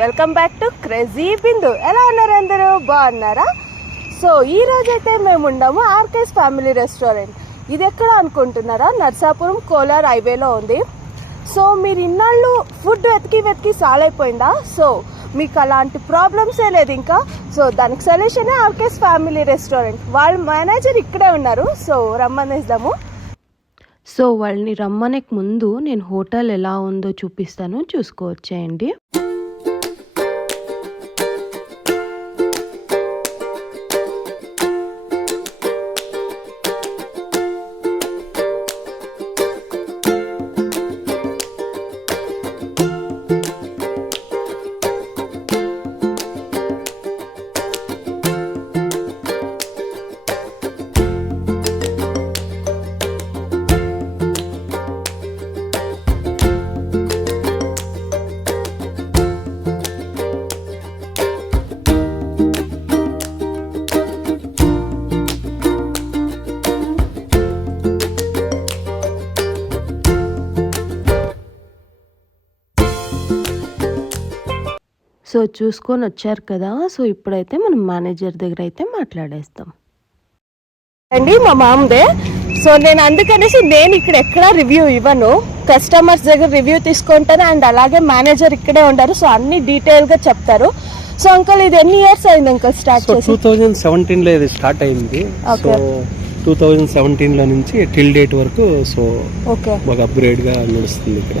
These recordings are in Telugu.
వెల్కమ్ బ్యాక్ టు క్రేజీ బిందు. ఎలా ఉన్నారు అందరూ? బాగున్నారా? సో ఈ రోజైతే మేము ఉన్నాము ఆర్కేస్ ఫ్యామిలీ రెస్టారెంట్. ఇది ఎక్కడ అనుకుంటున్నారా? నర్సాపురం కోలార్ హైవేలో ఉంది. సో మీరు ఇన్నాళ్ళు ఫుడ్ వెతికి సాలైపోయిందా? సో మీకు అలాంటి ప్రాబ్లమ్సే లేదు ఇంకా. సో దానికి సొల్యూషనే ఆర్కేస్ ఫ్యామిలీ రెస్టారెంట్. వాళ్ళ మేనేజర్ ఇక్కడే ఉన్నారు. సో రమ్మనేద్దాము. సో వాళ్ళని రమ్మనకి ముందు నేను హోటల్ ఎలా ఉందో చూపిస్తాను, చూసుకోవచ్చేయండి. సో చూసుకొని వచ్చారు కదా. సో ఇప్పుడైతే మనం మేనేజర్ దగ్గర అయితే మాట్లాడేస్తాం అండి. మా మామదే. సో నేను అందుకనేసి నేను ఇక్కడ ఎక్కడ రివ్యూ ఇవ్వను, కస్టమర్స్ దగ్గర రివ్యూ తీసుకుంటాను. అండ్ అలాగే మేనేజర్ ఇక్కడే ఉంటారు. సో అన్ని డీటెయిల్ గా చెప్తారు. సో అంకల్ ఇది ఎన్ని ఇయర్స్ అయింది అంకల్ స్టార్ట్ చేసి? 2017 లో ఇది స్టార్ట్ అయింది. సో 2017 లో నుంచి టిల్ డేట్ వరకు సో బాగా అప్గ్రేడ్ గా నడుస్తుంది ఇక్కడ.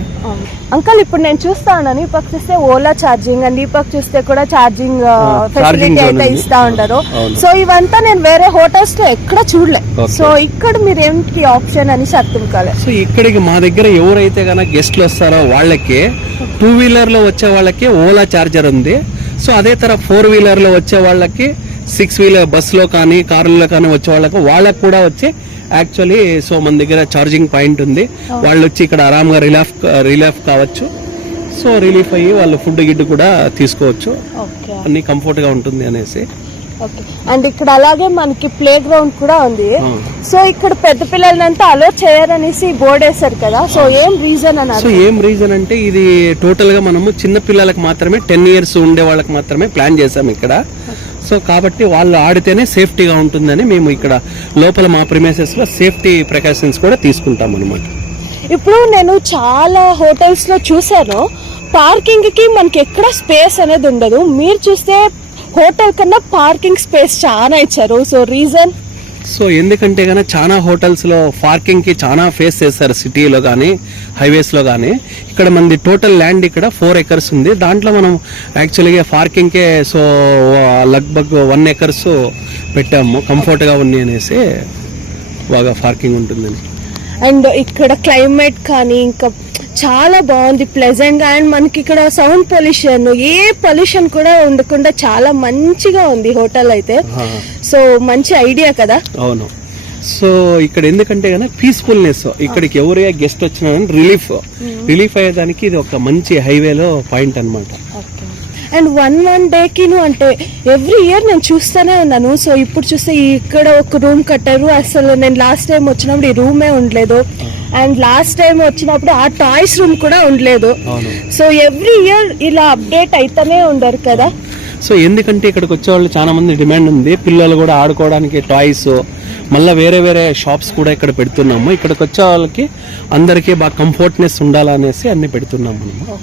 అంకల్ ఇప్పుడు నేను చూస్తా ఉన్నాను, ఈ పక్క చూస్తే ఓలా ఛార్జింగ్ అండ్ ఈ పక్క చూస్తే కూడా ఛార్జింగ్ ఫెసిలిటీ అయితే ఇస్తా ఉంటారు. సో ఇవంతా నేను వేరే హోటల్స్ లో ఎక్కడ చూడలే. సో ఇక్కడ మీరు ఏంటి ఆప్షన్ అని అర్థం కాలేదు. సో ఇక్కడికి మా దగ్గర ఎవరైతే గనక గెస్ట్లు వస్తారో వాళ్ళకి 2 వీలర్ లో వచ్చే వాళ్ళకి ఓలా చార్జర్ ఉంది. సో అదే తర 4 వీలర్ లో వచ్చే వాళ్ళకి 6 వీలర్ బస్సులో కానీ కార్లలో కానీ వచ్చే వాళ్ళకి కూడా వచ్చి యాక్చువల్లీ సో మన దగ్గర ఛార్జింగ్ పాయింట్ ఉంది. వాళ్ళు వచ్చి ఇక్కడ ఆరాంగా రిలీఫ్ కావచ్చు. సో రిలీఫ్ అయ్యి వాళ్ళు ఫుడ్ గిడ్డు కూడా తీసుకోవచ్చు, అన్ని కంఫర్ట్ గా ఉంటుంది అనేసి. అండ్ ఇక్కడ అలాగే మనకి ప్లే గ్రౌండ్ కూడా ఉంది. సో ఇక్కడ పెద్ద పిల్లలంతా అలో చేయరనేసి బోర్డు వేశారు కదా. సో ఏం రీజన్ అన్నారు? సో ఏం రీజన్ అంటే ఇది టోటల్ గా మనము చిన్న పిల్లలకు మాత్రమే 10 ఇయర్స్ ఉండే వాళ్ళకి మాత్రమే ప్లాన్ చేసాం ఇక్కడ. సో కాబట్టి వాళ్ళు ఆడితేనే సేఫ్టీగా ఉంటుందని మేము ఇక్కడ లోపల మా ప్రిమైసెస్ లో సేఫ్టీ ప్రికాషన్స్ కూడా తీసుకుంటాం అనమాట. ఇప్పుడు నేను చాలా హోటల్స్ లో చూసాను, పార్కింగ్ కి మనకి ఎక్కడ స్పేస్ అనేది ఉండదు. మీరు చూస్తే హోటల్ కన్నా పార్కింగ్ స్పేస్ చాలా ఇచ్చారు. So reason? సో ఎందుకంటే కనుక చాలా హోటల్స్ లో పార్కింగ్ కి చాలా ఫేస్ చేస్తారు, సిటీలో కానీ హైవేస్ లో కానీ. ఇక్కడ మనది టోటల్ ల్యాండ్ ఇక్కడ 4 acres ఉంది. దాంట్లో మనం యాక్చువల్గా పార్కింగ్ కే సో లగ్భగ్ 1 acres పెట్టాము, కంఫర్ట్ గా ఉంది అనేసి, బాగా పార్కింగ్ ఉంటుందని. అండ్ ఇక్కడ క్లైమేట్ కానీ ఇంకా చాలా బాగుంది, ప్లెజెంట్ గా. అండ్ మనకి ఇక్కడ సౌండ్ పొల్యూషన్, ఏ పొల్యూషన్ కూడా ఉండకుండా చాలా మంచిగా ఉంది హోటల్ అయితే. సో మంచి ఐడియా కదా. అవును. సో ఇక్కడ ఎందుకంటే కనుక పీస్ఫుల్నెస్, ఇక్కడికి ఎవరైనా గెస్ట్ వచ్చినా రిలీఫ్ అయ్యేదానికి ఇది ఒక మంచి హైవేలో పాయింట్ అనమాట. అండ్ వన్ డేకి అంటే ఎవ్రీ ఇయర్ నేను చూస్తూనే ఉన్నాను. సో ఇప్పుడు చూస్తే ఇక్కడ ఒక రూమ్ కట్టారు. అసలు నేను లాస్ట్ టైం వచ్చినప్పుడు ఈ రూమే ఉండలేదు. అండ్ లాస్ట్ టైం వచ్చినప్పుడు ఆ టాయ్స్ రూమ్ కూడా ఉండలేదు. సో ఎవ్రీ ఇయర్ ఇలా అప్డేట్ అయితేనే ఉండరు కదా. సో ఎందుకంటే ఇక్కడికి వచ్చే వాళ్ళు చాలా మంది డిమాండ్ ఉంది, పిల్లలు కూడా ఆడుకోవడానికి టాయ్స్, మళ్ళీ వేరే షాప్స్ కూడా ఇక్కడ పెడుతున్నాము. ఇక్కడికి వచ్చే వాళ్ళకి అందరికీ బాగా కంఫర్ట్నెస్ ఉండాలనేసి అన్ని పెడుతున్నాము మనము.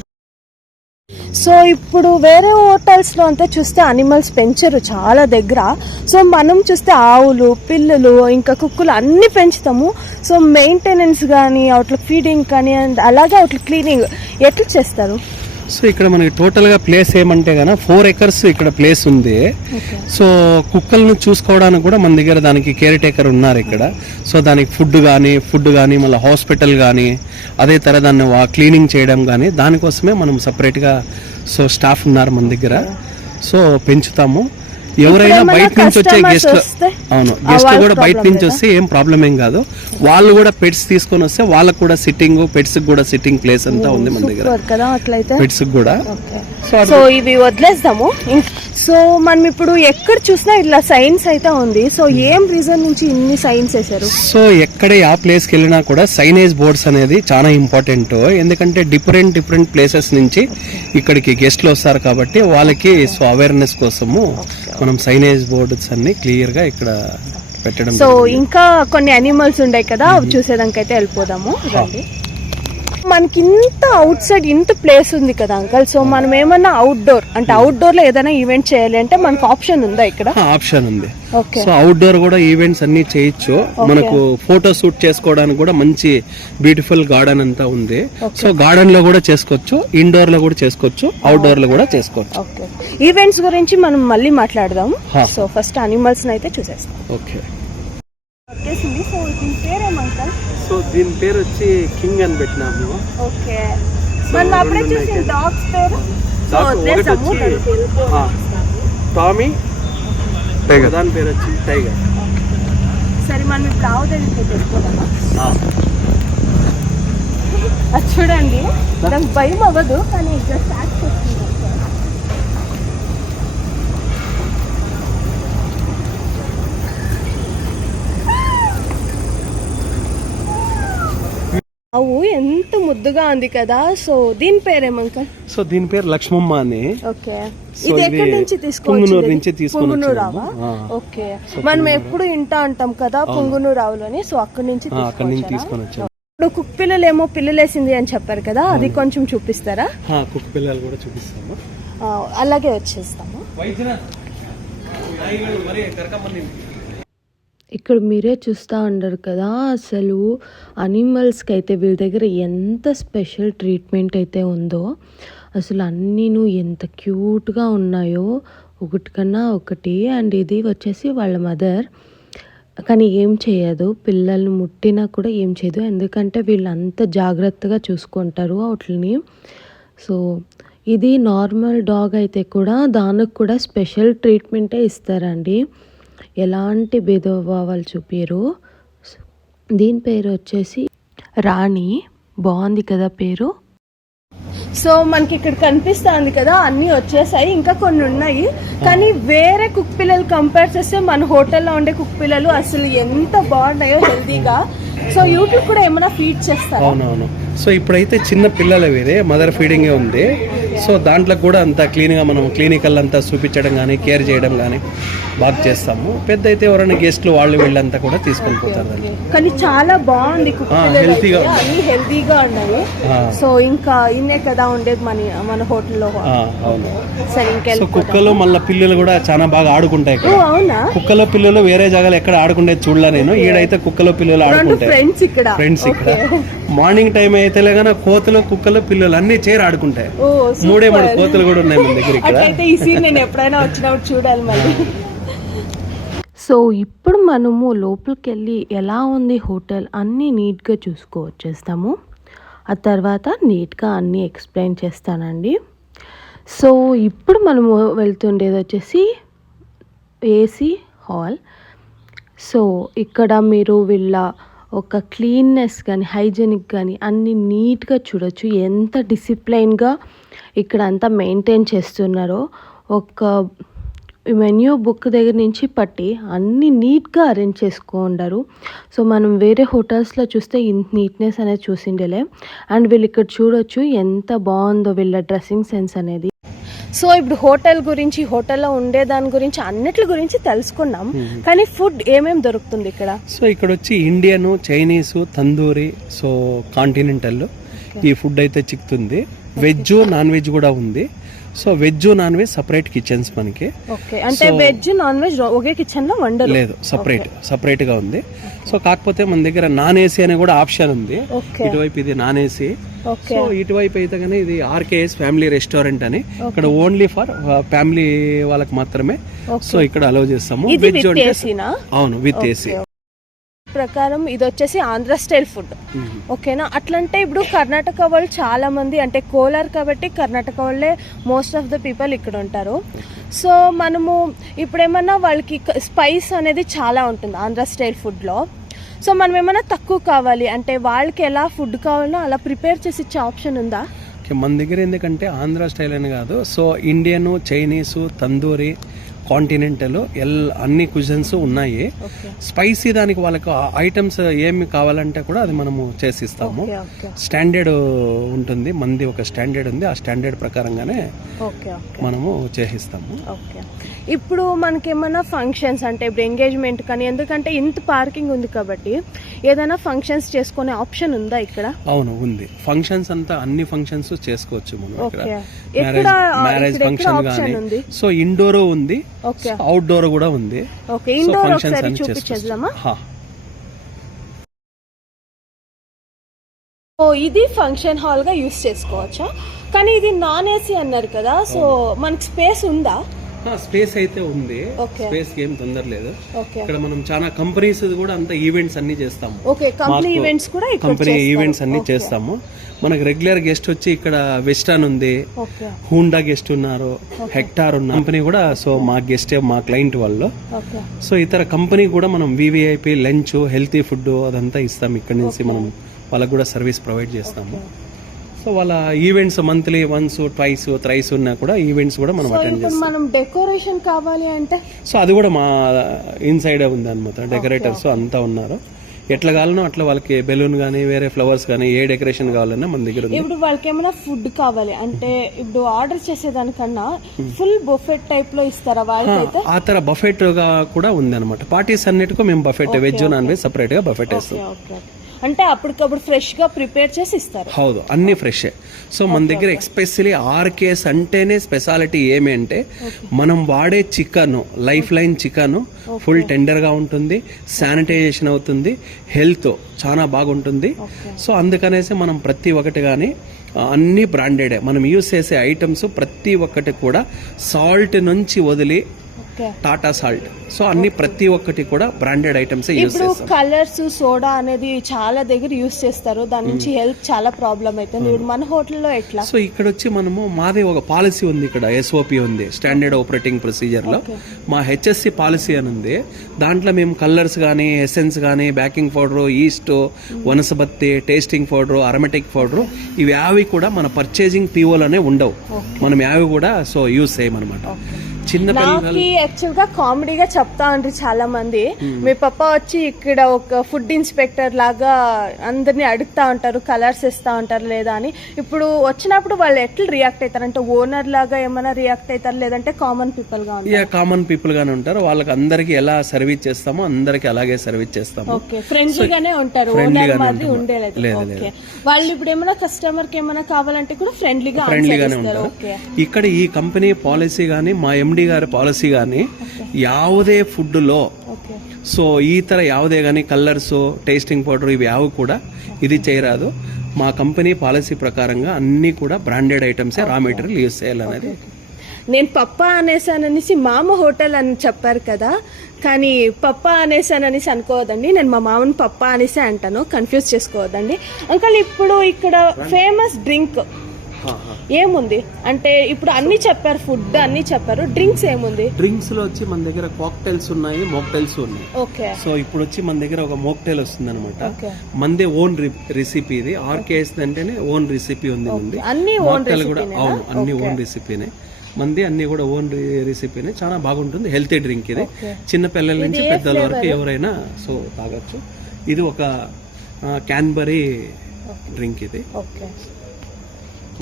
సో ఇప్పుడు వేరే హోటల్స్ లో అంతా చూస్తే అనిమల్స్ పెంచరు చాలా దగ్గర. సో మనం చూస్తే ఆవులు, పిల్లులు, ఇంకా కుక్కలు అన్ని పెంచుతాము. సో మెయింటెనెన్స్ కానీ అవుట్ల ఫీడింగ్ కానీ అండ్ అలాగే అవుట్ల క్లీనింగ్ ఎట్లా చేస్తారు? సో ఇక్కడ మనకి టోటల్ గా ప్లేస్ ఏమంటే గన 4 acres ఇక్కడ ప్లేస్ ఉంది. సో కుక్కలను చూసుకోవడానికి కూడా మన దగ్గర దానికి కేర్ టేకర్ ఉన్నారు ఇక్కడ. సో దానికి ఫుడ్ కానీ మళ్ళీ హాస్పిటల్ కానీ అదే తర దాన్ని క్లీనింగ్ చేయడం కానీ దానికోసమే మనం సపరేట్ గా సో స్టాఫ్ ఉన్నారు మన దగ్గర. సో పెంచుతాము. ఎవరైనా ఇప్పుడు బయట ఏమన్నా నుంచి వచ్చే customers గెస్ట్ వస్తే, అవును ఆ గెస్ట్ వాళ్ళకి కూడా బయట problem నుంచి లేదా? వస్తే ఏం ప్రాబ్లం ఏం కాదు. వాళ్ళు కూడా పెట్స్ తీసుకొని వస్తే వాళ్ళకు కూడా సిట్టింగ్, పెట్స్ కూడా సిట్టింగ్ ప్లేస్ అంతా ఉంది మన దగ్గర, సూపర్ కదా అట్లయితే. పెట్స్ కూడా. సో ఇవి వదిలేస్తాము. సో మనం ఇప్పుడు ఎక్కడ చూసినా ఇట్లా సైన్స్ అయితే ఉంది. సో ఏం రీజన్ నుంచి ఇన్ని సైన్స్ వేశారు? సో ఎక్కడ ఆ ప్లేస్ కి వెళ్ళినా కూడా సైనేజ్ బోర్డ్స్ అనేది చాలా ఇంపార్టెంట్. ఎందుకంటే డిఫరెంట్ ప్లేసెస్ నుంచి ఇక్కడికి గెస్ట్లు వస్తారు కాబట్టి వాళ్ళకి సో అవేర్నెస్ కోసము మనం సైనేజ్ బోర్డ్స్ అన్ని క్లియర్ గా ఇక్కడ పెట్టడం. సో ఇంకా కొన్ని అనిమల్స్ ఉన్నాయి కదా, అవి చూసేదానికైతే వెళ్ళిపోదాము రండి. మనకి ఇంత అవుట్ సైడ్ ఇంత ప్లేస్ ఉంది కదా అంకల్. సో మనం ఏమన్నా అవుట్డోర్ అంటే అవుట్డోర్ లో ఏదైనా ఈవెంట్ చేయాలి అంటే మనకు ఆప్షన్ ఉందా ఇక్కడ? ఆప్షన్ ఉంది. ఓకే. సో అవుట్డోర్ కూడా ఈవెంట్స్ అన్ని చేయొచ్చు. మనకు ఫోటో షూట్ చేసుకోవడానికి కూడా మంచి బ్యూటిఫుల్ గార్డెన్ అంతా ఉంది. సో గార్డెన్ లో కూడా చేసుకోవచ్చు, ఇండోర్ లో కూడా చేసుకోవచ్చు, అవుట్డోర్ లో కూడా చేసుకోవచ్చు. ఓకే. ఈవెంట్స్ గురించి మనం మళ్ళీ మాట్లాడదాం. సో ఫస్ట్ అనిమల్స్ అయితే చూసేస్తాం. ఓకే. వచ్చేసింది. సో దీని పేరేమంటారు? సో దీని పేరు వచ్చి కింగ్ అని పెట్టినాము. ఓకే. మనం అప్పుడే చూసిన డాగ్స్ పేరు వదిలేసాము. టామీ, దాని పేరు వచ్చి టైగర్. సరే మనం ఇప్పుడు ఆవు దగ్గరికి తెచ్చుకోదామా? అది చూడండి, నాకు భయం అవ్వదు కానీ జస్ట్ యాక్ట్ చేస్తుంది. ఆవు ఎంత ముద్దుగా ఉంది కదా. సో దీని పేరేమంకల్? సో దీని పేరు లక్ష్మమ్మ అని. ఓకే. సో ఇది ఎక్కడి ఇది నుంచి పుంగునూరు నుంచి తీసుకొని పుంగునూరావా? వచ్చాము. ఓకే. మనం ఎప్పుడు ఇంటా అంటాం కదా పుంగునూరావులని. సో అక్కడి నుంచి అక్కడి నుంచి తీసుకొని వచ్చాము. ఇప్పుడు కుక్ పిల్లలేమో పిల్లలేసింది అని చెప్పారు కదా, అది కొంచెం చూపిస్తారా? కుక్క పిల్లలు కూడా చూపిస్తాము. అలాగే వచ్చేస్తాము. ఇక్కడ మీరే చూస్తూ ఉండరు కదా, అసలు అనిమల్స్కి అయితే వీళ్ళ దగ్గర ఎంత స్పెషల్ ట్రీట్మెంట్ అయితే ఉందో. అసలు అన్నీను ఎంత క్యూట్గా ఉన్నాయో, ఒకటి కన్నా ఒకటి. అండ్ ఇది వచ్చేసి వాళ్ళ మదర్, కానీ ఏం చేయదు, పిల్లల్ని ముట్టినా కూడా ఏం చేయదు, ఎందుకంటే వీళ్ళు అంత జాగ్రత్తగా చూసుకుంటారు వాటిని. సో ఇది నార్మల్ డాగ్ అయితే కూడా దానికి కూడా స్పెషల్ ట్రీట్మెంటే ఇస్తారండి, ఎలాంటి భేదభావాలు చూపారు. దీని పేరు వచ్చేసి రాణి. బాగుంది కదా పేరు. సో మనకి ఇక్కడ కనిపిస్తుంది కదా అన్ని వచ్చేసాయి, ఇంకా కొన్ని ఉన్నాయి. కానీ వేరే కుక్ పిల్లలు కంపేర్ చేస్తే మన హోటల్లో ఉండే కుక్ పిల్లలు అసలు ఎంత బాగున్నాయో హెల్తీగా. సో యూట్యూబ్ కూడా ఏమైనా ఫీడ్ చేస్తారు? అవునవును. సో ఇప్పుడైతే చిన్న పిల్లలు వేరే మదర్ ఫీడింగే ఉంది. సో దాంట్లో కూడా అంతా క్లీన్గా మనం క్లినికల్ అంతా చూపించడం కానీ కేర్ చేయడం కానీ బాగా చేస్తాము. పెద్ద అయితే ఎవరైనా గెస్ట్లు వాళ్ళు వీళ్ళంతా కూడా తీసుకొని పోతారు దాన్ని. కానీ చాలా బాగుంది కుక్ పిల్లలు, అన్ని హెల్తీగా ఉన్నాయి. సో ఇంకా ఇన్నే కదా ఉండేది మన హోటల్లో. అవును. సరే ఇంకా సో కుక్కలు మళ్ళీ పిల్లలు కూడా చాలా బాగా ఆడుకుంటాయి. అవునా? కుక్కలో పిల్లలు వేరే జాగాలో ఎక్కడ ఆడుకుంటే చూడలే నేను. ఈడైతే కుక్కలో పిల్లలు ఆడుకుంటాయి. ఫ్రెండ్స్ ఇక్కడ మార్నింగ్ టైం అయితే లేక కోతలు కుక్కలు పిల్లలు అన్ని చేరి ఆడుకుంటాయి. 3 కోతలు కూడా ఉన్నాయి మన దగ్గర ఇక్కడ. ఈ సీన్ నేను ఎప్పుడైనా వచ్చినప్పుడు చూడాలి మళ్ళీ. సో ఇప్పుడు మనము లోపలికి వెళ్ళి ఎలా ఉంది హోటల్ అన్నీ నీట్గా చూసుకొచ్చేస్తాము. ఆ తర్వాత నీట్గా అన్నీ ఎక్స్ప్లెయిన్ చేస్తానండి. సో ఇప్పుడు మనము వెళ్తుండేది వచ్చేసి ఏసీ హాల్. సో ఇక్కడ మీరు వీళ్ళ ఒక క్లీన్నెస్ కానీ హైజెనిక్ కానీ అన్నీ నీట్గా చూడొచ్చు, ఎంత డిసిప్లైన్గా ఇక్కడ అంతా మెయింటైన్ చేస్తున్నారో. ఒక మెన్యూ బుక్ దగ్గర నుంచి పట్టి అన్నీ నీట్గా అరేంజ్ చేసుకుంటారు. సో మనం వేరే హోటల్స్లో చూస్తే ఇంత నీట్నెస్ అనేది చూసిండేలే. అండ్ వీళ్ళు ఇక్కడ చూడొచ్చు ఎంత బాగుందో వీళ్ళ డ్రెస్సింగ్ సెన్స్ అనేది. సో ఇప్పుడు హోటల్ గురించి, హోటల్లో ఉండే దాని గురించి, అన్నిటి గురించి తెలుసుకున్నాం. కానీ ఫుడ్ ఏమేమి దొరుకుతుంది ఇక్కడ? సో ఇక్కడ వచ్చి Indian, Chinese, tandoori, so continental ఈ ఫుడ్ అయితే చిక్కుతుంది. వెజ్, నాన్ వెజ్ కూడా ఉంది. So veg, non veg separate kitchens మనకి. ఓకే. అంటే వెజ్, నాన్ వెజ్ ఒకే కిచెన్ లో వండరు? లేదు, సపరేట్ గా ఉంది. సో కాకపోతే మన దగ్గర నాన్ ఏసీ అనే కూడా ఆప్షన్ ఉంది. ఇటువైపు ఇది నాన్ ఏసీ. సో ఇటువైపు అయితే కానీ ఇది ఆర్కేఎస్ ఫ్యామిలీ రెస్టారెంట్ అని, ఇక్కడ ఓన్లీ ఫర్ ఫ్యామిలీ వాళ్ళకి మాత్రమే. సో ఇక్కడ అలౌ చేస్తాము. వెజ్ అంటే అవును విత్ ఏసీ. ప్రకారం ఇది వచ్చేసి ఆంధ్ర స్టైల్ ఫుడ్, ఓకేనా. అట్లంటే ఇప్పుడు కర్ణాటక వాళ్ళు చాలా మంది, అంటే కోలార్ కాబట్టి కర్ణాటక వాళ్ళే మోస్ట్ ఆఫ్ ద పీపుల్ ఇక్కడ ఉంటారు. సో మనము ఇప్పుడు ఏమన్నా వాళ్ళకి స్పైస్ అనేది చాలా ఉంటుంది ఆంధ్ర స్టైల్ ఫుడ్లో. సో మనం ఏమైనా తక్కువ కావాలి అంటే వాళ్ళకి ఎలా ఫుడ్ కావాలనో అలా ప్రిపేర్ చేసి ఇచ్చే ఆప్షన్ ఉందా? మన దగ్గర ఎందుకంటే ఆంధ్ర స్టైల్ అని కాదు, so Indian, Chinese, tandoori, continental అన్ని కుజన్స్ ఉన్నాయి. స్పైసీ దానికి వాళ్ళకి ఐటమ్స్ ఏమి కావాలంటే కూడా అది మనము చేసిస్తాము. స్టాండర్డ్ ఉంటుంది, మంది ఒక స్టాండర్డ్ ఉంది, ఆ స్టాండర్డ్ ప్రకారంగానే మనము చేసిస్తాము. ఇప్పుడు మనకి ఏమైనా ఫంక్షన్స్ అంటే ఇప్పుడు ఎంగేజ్మెంట్ కానీ, ఎందుకంటే ఇంత పార్కింగ్ ఉంది కాబట్టి ఏదైనా ఫంక్షన్స్ చేసుకునే ఆప్షన్ ఉందా ఇక్కడ? అవును ఉంది, ఫంక్షన్స్ అంతా అన్ని ఫంక్షన్స్ చేసుకోవచ్చు మనం ఇక్కడ. మ్యారేజ్ ఫంక్షన్ కానీ, సో ఇండోర్ ఉంది, అవుట్డోర్ కూడా ఉంది. ఇది ఫంక్షన్ హాల్ గా యూస్ చేసుకోవచ్చా? కానీ ఇది నాన్ ఏసీ అన్నారు కదా, సో మనకి స్పేస్ ఉందా? స్పేస్ అయితే ఉంది, స్పేస్ ఏం తొందర లేదు. ఇక్కడ మనం చాలా కంపెనీస్ కూడా అంతా ఈవెంట్స్ అన్ని చేస్తాము, కంపెనీ ఈవెంట్స్ అన్ని చేస్తాము. మనకు రెగ్యులర్ గెస్ట్ వచ్చి ఇక్కడ వెస్టర్న్ ఉంది, హూండా గెస్ట్ ఉన్నారు, హెక్టార్ ఉన్న కంపెనీ కూడా. సో మా గెస్ట్ మా క్లయింట్ వాళ్ళు. సో ఇతర కంపెనీ కూడా మనం వివిఐపి లంచ్, హెల్తీ ఫుడ్ అదంతా ఇస్తాం. ఇక్కడ నుంచి మనం వాళ్ళకు కూడా సర్వీస్ ప్రొవైడ్ చేస్తాము. సో వాళ్ళ events monthly once, twice, thrice ఉన్నా కూడా ఈవెంట్స్ కూడా మనం అటెండ్ చేస్తాం. మనం డెకరేషన్ కావాలి అంటే సో అది కూడా మా ఇన్సైడ్ ఉంది అనమాట. డెకరేటర్స్ అంతా ఉన్నారు, ఎట్లా కావాలనో అట్లా వాళ్ళకి బెలూన్ గానీ, వేరే ఫ్లవర్స్ గానీ, ఏ డెకరేషన్ కావాలన్నా మన దగ్గర ఉంది. ఇప్పుడు వాళ్ళకి ఏమైనా ఫుడ్ కావాలి అంటే ఇప్పుడు ఆర్డర్ చేసేదానికన్నా ఫుల్ బఫెట్ టైప్ లో ఇస్తారా వాళ్ళకైతే? ఆ తర బఫెట్ గా కూడా ఉంది అనమాట. పార్టీస్ అన్నిటికీ మేము buffet, veg, non veg separate గా బఫెట్ వేస్తాం. అంటే అప్పటికప్పుడు ఫ్రెష్ గా ప్రిపేర్ చేసి ఇస్తారు. హౌదు, అన్ని ఫ్రెష్. సో మన దగ్గర ఎక్స్పెషల్లీ ఆర్కేస్ అంటేనే స్పెషాలిటీ ఏమి అంటే మనం వాడే chicken, life line chicken full tender గా ఉంటుంది, శానిటైజేషన్ అవుతుంది, హెల్త్ చాలా బాగుంటుంది. సో అందుకనేసి మనం ప్రతి ఒక్కటి కానీ అన్ని బ్రాండెడే మనం యూస్ చేసే ఐటమ్స్ ప్రతి ఒక్కటి కూడా సాల్ట్ నుంచి వదిలి టాటా సాల్ట్, సో అన్ని ప్రతి ఒక్కటి కూడా బ్రాండెడ్ ఐటమ్స్ యూస్ చేస్తాం. కలర్స్, సోడా అనేది చాలా దగ్గర యూస్ చేస్తారు, దాని నుంచి హెల్త్ చాలా ప్రాబ్లం అవుతుంది. ఇప్పుడు మన హోటల్లో ఎట్లా? సో ఇక్కడ వచ్చి మనము మాది ఒక పాలసీ ఉంది, ఇక్కడ SOP ఉంది, స్టాండర్డ్ ఆపరేటింగ్ ప్రొసీజర్ లో. మా HSC పాలసీ అని ఉంది. దాంట్లో మేము కలర్స్ కానీ, ఎసెన్స్ కానీ, బేకింగ్ పౌడర్, ఈస్ట్, వనసబత్తి, టేస్టింగ్ పౌడర్, అరోమాటిక్ పౌడర్, ఇవి యావి కూడా మన పర్చేజింగ్ POలోనే ఉండవు. మనం యావి కూడా సో యూస్ చేయమన్నమాట. నాకు యాక్చువల్ గా కామెడీగా చెప్తా ఉంటారు చాలా మంది, మీ పప్ప వచ్చి ఇక్కడ ఒక ఫుడ్ ఇన్స్పెక్టర్ లాగా అందరినీ అడుగుతా ఉంటారు, కలర్స్ ఇస్తా ఉంటారు లేదా అని. ఇప్పుడు వచ్చినప్పుడు వాళ్ళు ఎట్లా రియాక్ట్ అవుతారు అంటే ఓనర్ లాగా ఏమైనా రియాక్ట్ అవుతారు, లేదంటే కామన్ పీపుల్ గా ఉంటారు? కామన్ పీపుల్ గానే ఉంటారు. వాళ్ళకి అందరికి ఎలా సర్వీస్ చేస్తామో అందరికి అలాగే సర్వీస్ చేస్తాము. ఫ్రెండ్లీగానే ఉంటారు, ఓనర్ మాదిరి ఉండేలేదు. వాళ్ళు ఇప్పుడు ఏమైనా కస్టమర్ కి ఏమైనా కావాలంటే కూడా ఫ్రెండ్లీగానే ఉంటారు. ఇక్కడ ఈ కంపెనీ పాలసీ గానీ, మా MD గారి పాలసీ కానీ ಯಾವುದೇ ఫుడ్లో సో ఈ ತರ ಯಾವುದೇ కానీ కలర్స్, టేస్టింగ్ పౌడర్ ఇవి యావు కూడా ఇది చేయరాదు. మా కంపెనీ పాలసీ ప్రకారంగా అన్ని కూడా branded items raw material use చేయాలనేది. నేను పప్పా అనేసాననేసి మామ హోటల్ అని చెప్పారు కదా, కానీ పప్పా అనేసాననేసి అనుకోవద్దండి, నేను మా మామని పప్పా అనేసి అంటాను, కన్ఫ్యూజ్ చేసుకోవద్దండి అంకల్. ఇప్పుడు ఇక్కడ ఫేమస్ డ్రింక్ ఏముంది అంటే ఇప్పుడు అన్ని చెప్పారు, ఫుడ్ అన్ని చెప్పారు, డ్రింక్స్ ఏముంది? డ్రింక్స్ లో వచ్చి మన దగ్గర కాక్టైల్స్ ఉన్నాయి, మోక్టైల్స్ ఉన్నాయి. ఓకే. సో ఇప్పుడు వచ్చి మన దగ్గర ఒక మోక్టైల్ వస్తుంది అనమాట. మందే ఓన్ రెసిపీ ఇది. RKS అంటేనే ఓన్ రెసిపీ ఉంది. అన్ని మోక్టైల్ కూడా అవును, అన్ని ఓన్ రెసిపీనే మంది, అన్ని కూడా ఓన్ రెసిపీనే. చాలా బాగుంటుంది, హెల్తీ డ్రింక్ ఇది. చిన్న పిల్లల నుంచి పెద్దల వరకు ఎవరైనా సో తాగొచ్చు. ఇది ఒక క్యాన్బరీ డ్రింక్ ఇది.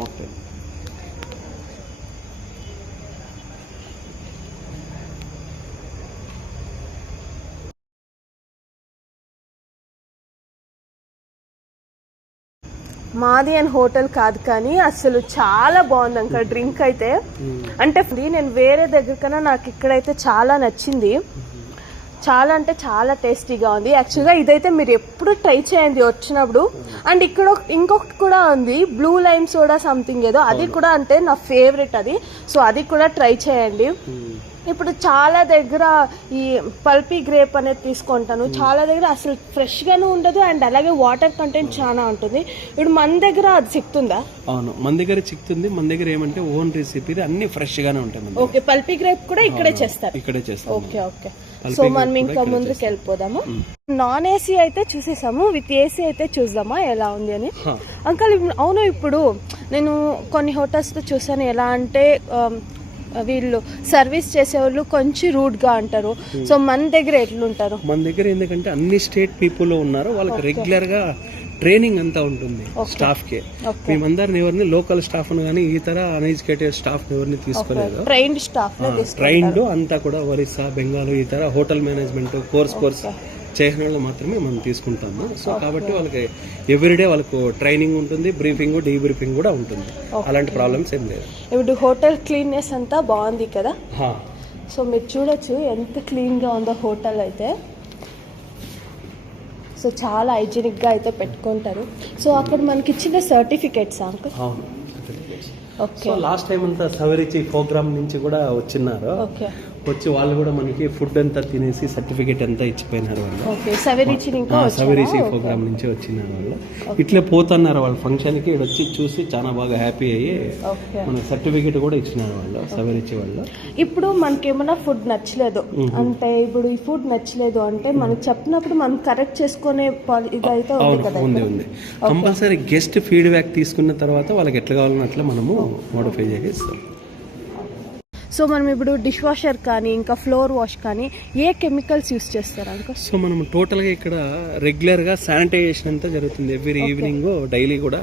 మోక్టైల్. మాది అని హోటల్ కాదు కానీ అసలు చాలా బాగుంది అంక డ్రింక్ అయితే. అంటే నేను వేరే దగ్గర కన్నా నాకు ఇక్కడైతే చాలా నచ్చింది. చాలా అంటే చాలా టేస్టీగా ఉంది. యాక్చువల్గా ఇదైతే మీరు ఎప్పుడు ట్రై చేయండి వచ్చినప్పుడు. అండ్ ఇక్కడ ఇంకొకటి కూడా ఉంది, బ్లూ లైమ్ సోడా సంథింగ్ ఏదో, అది కూడా అంటే నా ఫేవరెట్ అది. సో అది కూడా ట్రై చేయండి. ఇప్పుడు చాలా దగ్గర ఈ పల్పీ గ్రేప్ అనేది తీసుకుంటాను, చాలా దగ్గర అసలు ఫ్రెష్గానే ఉండదు అండ్ అలాగే వాటర్ కంటెంట్ చాలా ఉంటుంది. ఇప్పుడు మన దగ్గర అది చిక్తుందా? అవును, మన దగ్గర చిక్తుంది. మన దగ్గర ఏమంటే ఓన్ రెసిపీ, అన్ని ఫ్రెష్ గానే ఉంటుంది. ఓకే, పల్పీ గ్రేప్ కూడా ఇక్కడే చేస్తారు. ఇక్కడే చేస్తారు. Okay okay. సో మనం ఇంకా ముందుకు వెళ్ళిపోదాము. నాన్ ఏసీ అయితే చూసేసాము, విత్ ఏసీ అయితే చూద్దామా ఎలా ఉంది అని. అంకల్ అవును, ఇప్పుడు నేను కొన్ని హోటల్స్లో చూసాను, ఎలా అంటే వీళ్ళు సర్వీస్ చేసేవాళ్ళు కొంచెం రూడ్ గా అంటారు. సో మన దగ్గర ఎట్లుంటారు? మన దగ్గర ఎందుకంటే అన్ని స్టేట్ పీపుల్ ఉన్నారు, వాళ్ళకి రెగ్యులర్ గా ట్రైనింగ్ అంతా ఉంటుంది స్టాఫ్ కి. మేమందరిని ఎవరిని లోకల్ స్టాఫ్ కానీ ఈ తర అన్ఎడ్యుకేటెడ్ స్టాఫ్ ఎవరిని తీసుకోలేదు. ట్రైన్డ్ స్టాఫ్ ట్రైన్డ్ అంతా కూడా ఒరిస్సా, బెంగాల్ ఈ తర హోటల్ మేనేజ్మెంట్ కోర్స్ చేసిన వాళ్ళు మాత్రమే మనం తీసుకుంటాము. సో కాబట్టి వాళ్ళకి ఎవ్రీడే వాళ్ళకు ట్రైనింగ్ ఉంటుంది, బ్రీఫింగ్ డీబ్రీఫింగ్ కూడా ఉంటుంది. అలాంటి ప్రాబ్లమ్స్ ఏం లేదు. ఇప్పుడు హోటల్ క్లీన్నెస్ అంతా బాగుంది కదా. సో మీరు చూడొచ్చు ఎంత క్లీన్ గా ఉందో హోటల్ అయితే. సో చాలా హైజీనిక్ గా అయితే పెట్టుకుంటారు. సో అక్కడ మనకి ఇచ్చిన certificates uncle. So last time అంతా సవరిచి ప్రోగ్రామ్ నుంచి కూడా వచ్చినారు. వచ్చి వాళ్ళు కూడా మనకి ఫుడ్ అంతా తినేసి సర్టిఫికేట్ అంతా ఇచ్చిపోయినారు వాళ్ళు. సవరిచి ప్రోగ్రామ్ నుంచి వచ్చినారు వాళ్ళు. ఇట్లే పోతున్నారు వాళ్ళ ఫంక్షన్ కి, వచ్చి చూసి చాలా బాగా హ్యాపీ అయ్యి మన సర్టిఫికేట్ కూడా ఇచ్చినారు వాళ్ళు, సవరిచి వాళ్ళు. ఇప్పుడు మనకేమన్నా ఫుడ్ నచ్చలేదు అంటే, ఇప్పుడు ఈ ఫుడ్ నచ్చలేదు అంటే మనకు చెప్పినప్పుడు మనం కరెక్ట్ చేసుకునే ఇదైతే ఉంది. కంపల్సరీ గెస్ట్ ఫీడ్బ్యాక్ తీసుకున్న తర్వాత వాళ్ళకి ఎట్లా కావాలన్నా అట్లా మనము మోడిఫై చేస్తాం. సో మనం ఇప్పుడు డిష్ వాషర్ కానీ ఇంకా ఫ్లోర్ వాష్ కానీ ఏ కెమికల్స్ యూస్ చేస్తారు అనుకో? సో మనం టోటల్ గా ఇక్కడ రెగ్యులర్ గా శానిటైజేషన్ అంతా జరుగుతుంది. ఎవ్రీ ఈవినింగ్ డైలీ కూడా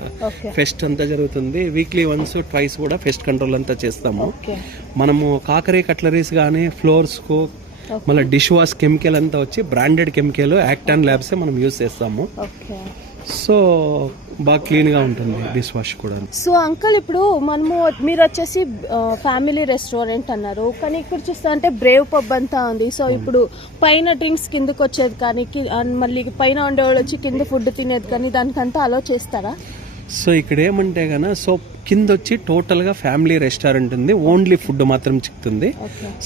ఫెస్ట్ అంతా జరుగుతుంది. వీక్లీ వన్స్ ట్వైస్ కూడా ఫెస్ట్ కంట్రోల్ అంతా చేస్తాము. మనము కాకరీ కట్లరీస్ కానీ ఫ్లోర్స్ కు మళ్ళీ డిష్ వాష్ కెమికల్ అంతా వచ్చి బ్రాండెడ్ కెమికల్ యాక్టాన్ ల్యాబ్స్ మనం యూస్ చేస్తాము. సో బాగా క్లీన్ గా ఉంటుంది డిష్ వాష్ కూడా. సో అంకల్ ఇప్పుడు మనము మీరు వచ్చేసి ఫ్యామిలీ రెస్టారెంట్ అన్నారు, కానీ ఇక్కడ చూస్తా అంటే బ్రేవ్ పబ్ అంతా ఉంది. సో ఇప్పుడు పైన డ్రింక్స్ కిందకి వచ్చేది కానీ మళ్ళీ పైన ఉండేవాళ్ళు వచ్చి కింద ఫుడ్ తినేది కానీ దానికంతా అలో చేస్తారా? సో ఇక్కడ ఏమంటే గన సో కింద వచ్చి టోటల్ గా ఫ్యామిలీ రెస్టారెంట్ ఉంది, ఓన్లీ ఫుడ్ మాత్రం చిక్కుతుంది.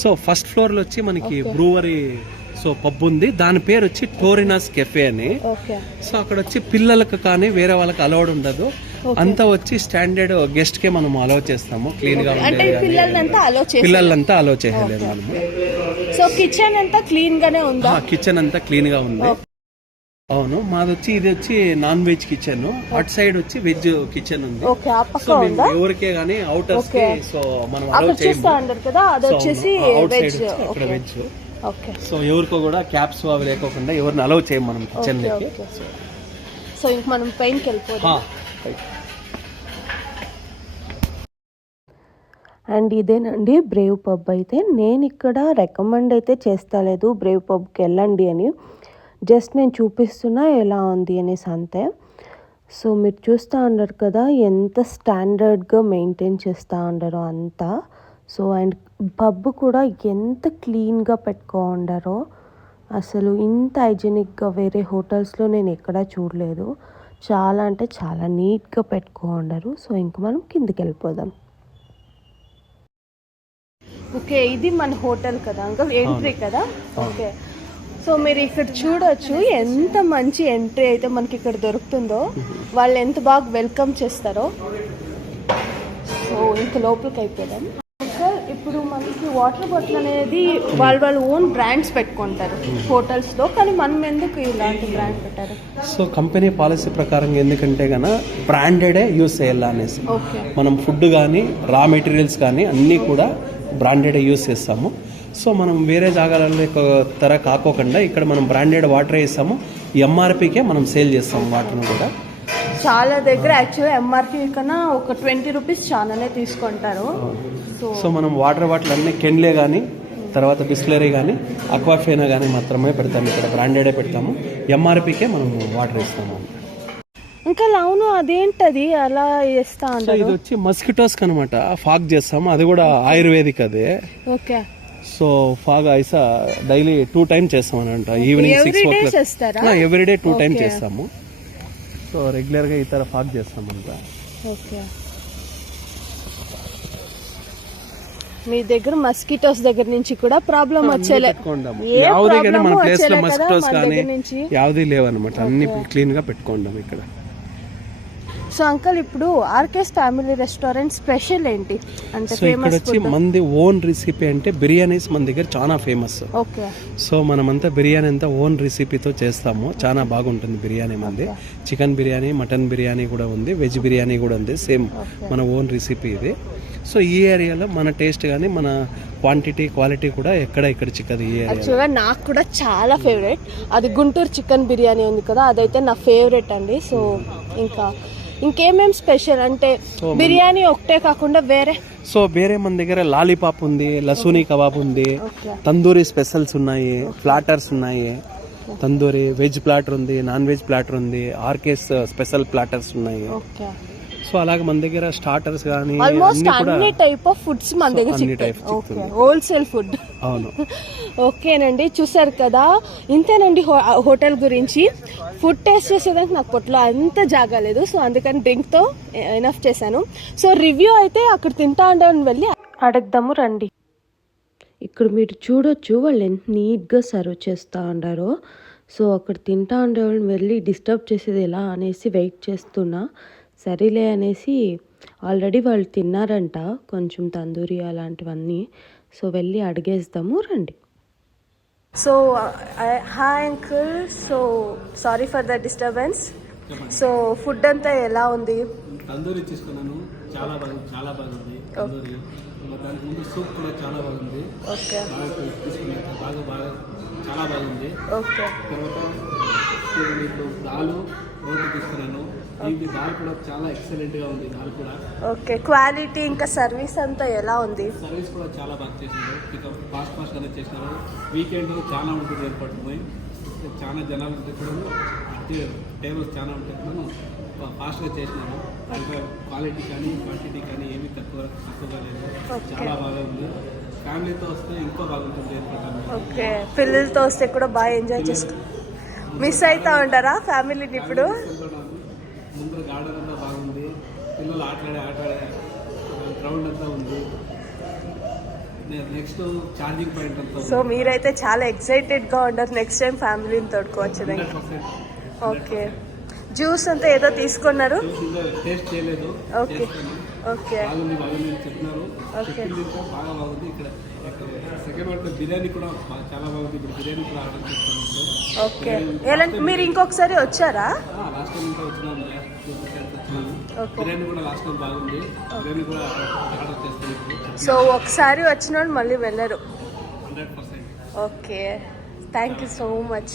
సో ఫస్ట్ ఫ్లోర్ లో వచ్చి మనకి బ్రూవరీ సో పబ్ ఉంది, దాని పేరు వచ్చి టోరినాస్ కెఫే అని. సో అక్కడ వచ్చి పిల్లలకు కానీ వేరే వాళ్ళకి అలౌడ్ ఉండదు, అంతా వచ్చి స్టాండర్డ్ గెస్ట్ కే మనం అలౌ చేస్తాము. క్లీన్ గా పిల్లలంతా అలౌ చేయలేదు మనము. సో కిచెన్ అంతా క్లీన్ గానే ఉందా? కిచెన్ అంతా క్లీన్ గా ఉంది. అవును, మాది వచ్చి ఇది వచ్చి నాన్ వెజ్ కిచెన్, అటు సైడ్ వచ్చి వెజ్ కిచెన్ ఉంది. సో మేము ఎవరికే గానీ అవుటర్స్ కి సో మనం అలౌ చేయము కదా, అది వచ్చేసి వెజ్. సో ఎవరికో కూడా క్యాప్స్ అవి లేకోకుండా ఎవరిని అలౌ చేయం మనం కిచెన్ లోకి. సో ఇంక మనం పైనకి వెళ్ళిపోతాం. అండ్ ఇదేనండి బ్రేవ్ పబ్. అయితే నేను ఇక్కడ రికమెండ్ అయితే చేస్తలేదు బ్రేవ్ పబ్కి వెళ్ళండి అని, జస్ట్ నేను చూపిస్తున్నా ఎలా ఉంది అనేసి అంతే. సో మీరు చూస్తూ ఉండరు కదా ఎంత స్టాండర్డ్గా మెయింటైన్ చేస్తూ ఉండరో అంతా. సో అండ్ పబ్ కూడా ఎంత క్లీన్గా పెట్టుకో ఉండరో, అసలు ఇంత హైజీనిక్గా వేరే హోటల్స్లో నేను ఎక్కడా చూడలేదు. చాలా అంటే చాలా నీట్గా పెట్టుకో ఉండరు. సో ఇంక మనం కిందికి వెళ్ళిపోదాం. ఓకే, ఇది మన హోటల్ కదా అంకల్, ఎంట్రీ కదా. ఓకే, సో మీరు ఇక్కడ చూడొచ్చు ఎంత మంచి ఎంట్రీ అయితే మనకి ఇక్కడ దొరుకుతుందో, వాళ్ళు ఎంత బాగా వెల్కమ్ చేస్తారో. సో ఇంకా లోపలికి అయిపోదాం. ఇప్పుడు మనకి వాటర్ బాటిల్ అనేది వాళ్ళ ఓన్ బ్రాండ్స్ పెట్టుకుంటారు హోటల్స్లో, కానీ మనం ఎందుకు ఇలాంటి బ్రాండ్ పెట్టారు? సో కంపెనీ పాలసీ ప్రకారం ఎందుకంటే గన బ్రాండెడే యూస్ చేయాలి అనేసి. మనం ఫుడ్ కానీ రా మెటీరియల్స్ కానీ అన్నీ కూడా బ్రాండెడే యూస్ చేస్తాము. సో మనం వేరే జాగాలలో తర కాకోకుండా ఇక్కడ మనం బ్రాండెడ్ వాటర్ వేస్తాము, ఎంఆర్పీకే మనం సేల్ చేస్తాము వాటర్ను కూడా. చాలా దగ్గర యాక్చువల్గా ఎంఆర్పీ కన్నా ఒక 20 రూపీస్ చాలానే తీసుకుంటారు. సో మనం వాటర్ బాటిల్ అన్నీ కెన్లే కానీ తర్వాత బిస్లరీ కానీ అక్వాఫైనా కానీ మాత్రమే పెడతాము, ఇక్కడ బ్రాండెడే పెడతాము, ఎంఆర్పీకే మనం వాటర్ ఇస్తాము. ఇంకా అవును, అదేంటది అలా చేస్తా ఉంటారు? ఇది వచ్చి మస్కిటోస్ అనమాట, ఫాగ్ చేస్తాము, అది కూడా ఆయుర్వేదిక్. అదే ఓకే. సో ఫాగ్ ఐసా డైలీ 2 times చేస్తామనంట. ఈవినింగ్ 6 Every day o'clock చేస్తారా? ఎవ్రీడే 2 times చేస్తాము. సో రెగ్యులర్గా ఈ తర ఫాగ్ చేస్తామంట. ఓకే. మీ దగ్గర మస్కిటోస్ దగ్గర నుంచి కూడా ప్రాబ్లం వచ్చేలే, యావదే కానీ మన ప్లేస్ లో మస్కిటోస్ మన కానీ దగ్గర నుంచి. యావదే లేవన్నమాట. అన్ని క్లీన్ గా పెట్టుకోండాం ఇక్కడ. సో అంకల్, ఇప్పుడు ఆర్కేస్ ఫ్యామిలీ రెస్టారెంట్ స్పెషల్ ఏంటి అంటే? సో ఇక్కడ వచ్చి మంది ఓన్ రెసిపీ అంటే బిర్యానీస్ మన దగ్గర చాలా ఫేమస్. ఓకే. సో మనమంతా బిర్యానీ అంతా ఓన్ రెసిపీతో చేస్తాము. చాలా బాగుంటుంది బిర్యానీ మంది. చికెన్ బిర్యానీ, మటన్ బిర్యానీ కూడా ఉంది, వెజ్ బిర్యానీ కూడా ఉంది. సేమ్ మన ఓన్ రెసిపీ ఇది. సో ఈ ఏరియాలో మన టేస్ట్ కానీ మన క్వాలిటీ కూడా ఇక్కడ చిక్కదు ఈ ఏరియా. యాక్చువల్గా నాకు కూడా చాలా ఫేవరెట్ అది గుంటూరు చికెన్ బిర్యానీ ఉంది కదా, అదైతే నా ఫేవరెట్ అండి. సో ఇంకేమేం స్పెషల్ అంటే బిర్యానీ ఒకటే కాకుండా వేరే? సో వేరే మన దగ్గర లాలీపాప్ ఉంది, లసూని కబాబ్ ఉంది, తందూరి స్పెషల్స్ ఉన్నాయి, ప్లాటర్స్ ఉన్నాయి. తందూరి వెజ్ ప్లాటర్ ఉంది, నాన్ వెజ్ ప్లాటర్ ఉంది, ఆర్కేస్ స్పెషల్ ప్లాటర్స్ ఉన్నాయి. సో అలాగే మన దగ్గర స్టార్టర్స్ కానీ ఆల్మోస్ట్ అన్ని టైప్ ఆఫ్ ఫుడ్స్ మన దగ్గర చిక్కుతాయి. Wholesale food. అవును. ఓకేనండి, చూసారు కదా, ఇంతేనండి హోటల్ గురించి. ఫుడ్ టేస్ట్ చేసేదానికి నాకు పొట్లో అంత జాగాలేదు, సో అందుకని డ్రింక్తో ఎనఫ్ చేశాను. సో రివ్యూ అయితే అక్కడ తింటా ఉండని వెళ్ళి అడగదాము రండి. ఇక్కడ మీరు చూడొచ్చు వాళ్ళు ఎంత నీట్గా సర్వ్ చేస్తూ ఉండారో. సో అక్కడ తింటా ఉండేవాళ్ళని వెళ్ళి డిస్టర్బ్ చేసేది ఎలా అనేసి వెయిట్ చేస్తున్నా. సరేలే అనేసి ఆల్రెడీ వాళ్ళు తిన్నారంట కొంచెం తందూరి అలాంటివన్నీ. సో వెళ్ళి అడిగేద్దాము రండి. So hi uncle, so sorry for the disturbance. So food అంతా ఎలా ఉంది? తందూరి తీసుకున్నాను, చాలా బాగుంది తందూరి. దానికి ముందు సూప్ కూడా చాలా బాగుంది. ఓకే. బాగా చాలా బాగుంది. ఓకే. తర్వాత దాలు రోటీ తీసుకున్నాను. ఇది దాల్ కూడా చాలా ఎక్సలెంట్ గా ఉంది. దాల్ కూడా ఓకే. క్వాలిటీ ఇంకా సర్వీస్ అంతా ఎలా ఉంది? సర్వీస్ కూడా చాలా బాగా చేసినారు. ఇక ఫాస్ట్ గానే చేసినారు. వీకెండ్ చాలా ఉంటుంది ఏర్పడుతుంది, చాలా జనాలు ఉంటే కూడా టేబుల్స్ చాలా ఉంటాయి కూడా ఫాస్ట్గా చేసినారు. ఇంకా క్వాలిటీ కానీ క్వాంటిటీ కానీ ఏమీ తక్కువగా లేదు. చాలా బాగా ఉంది. ఫ్యామిలీతో వస్తే ఇంకా బాగుంటుంది ఏర్పడుతుంది. ఓకే. పిల్లలతో వస్తే కూడా బాగా ఎంజాయ్ చేసుకో. మిస్ అవుతా ఉంటారా ఫ్యామిలీని ఇప్పుడు? ముందర గార్డెన్ అంతా బాగుంది, పిల్లలు ఆటలాడే గ్రౌండ్ అంతా ఉంది. నెక్స్ట్ ఛార్జింగ్ పాయింట్ అంతా. సో మీరైతే చాలా ఎక్సైటెడ్గా ఉండరు నెక్స్ట్ టైం ఫ్యామిలీని తోడుకోవచ్చు. ఓకే. జ్యూస్ అంతా ఏదో తీసుకున్నారు, టేస్ట్ చేయలేదు. ఓకే. ఓకే. బాగుంది చెప్పినారు. బాగా బాగుంది. ఇక్కడ సెకండ్ వన్ బిర్యానీ కూడా చాలా బాగుంది. ఇప్పుడు బిర్యానీ కూడా ఆర్డర్ చేస్తాను. ఓకే. మీరు ఇంకొకసారి వచ్చారా? లాస్ట్ టైం ఇంకా వచ్చినాము. బిర్యానీ కూడా లాస్ట్ టైం బాగుంది. బిర్యానీ కూడా ఆర్డర్ చేస్తాను. సో ఒకసారి వచ్చిన వాళ్ళు మళ్ళీ వెళ్ళరు. 100%. Okay. Thank you so much.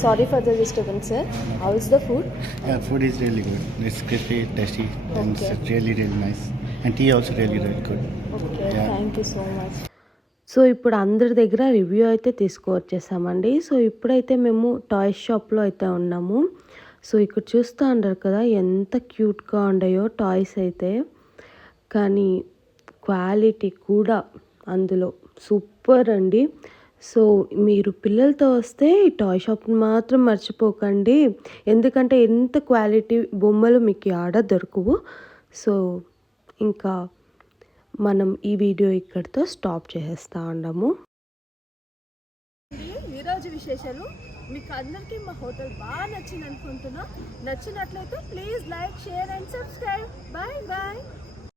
Sorry for the disturbance, sir. How is the food? Yeah, food is really good. It's crispy, tasty, and it's really nice. And tea also really good. Okay, yeah. Thank you so much. So ఇప్పుడు అందరి దగ్గర రివ్యూ అయితే తీసుకువచ్చేసామండి. సో ఇప్పుడైతే మేము టాయ్స్ షాప్లో అయితే ఉన్నాము. సో ఇక్కడ చూస్తూ ఉంటారు కదా ఎంత క్యూట్గా ఉన్నాయో టాయ్స్ అయితే, కానీ క్వాలిటీ కూడా అందులో సూపర్ అండి. సో మీరు పిల్లలతో వస్తే ఈ టాయ్ షాప్ని మాత్రం మర్చిపోకండి, ఎందుకంటే ఎంత క్వాలిటీ బొమ్మలు మీకు ఆడ దొరకవు. సో ఇంకా మనం ఈ వీడియో ఇక్కడితో స్టాప్ చేసేస్తూ ఉన్నాము. ఈరోజు విశేషాలు మీకు అందరికీ మా హోటల్ బాగా నచ్చింది అనుకుంటున్నా. నచ్చినట్లయితే please like, share and subscribe. Bye bye.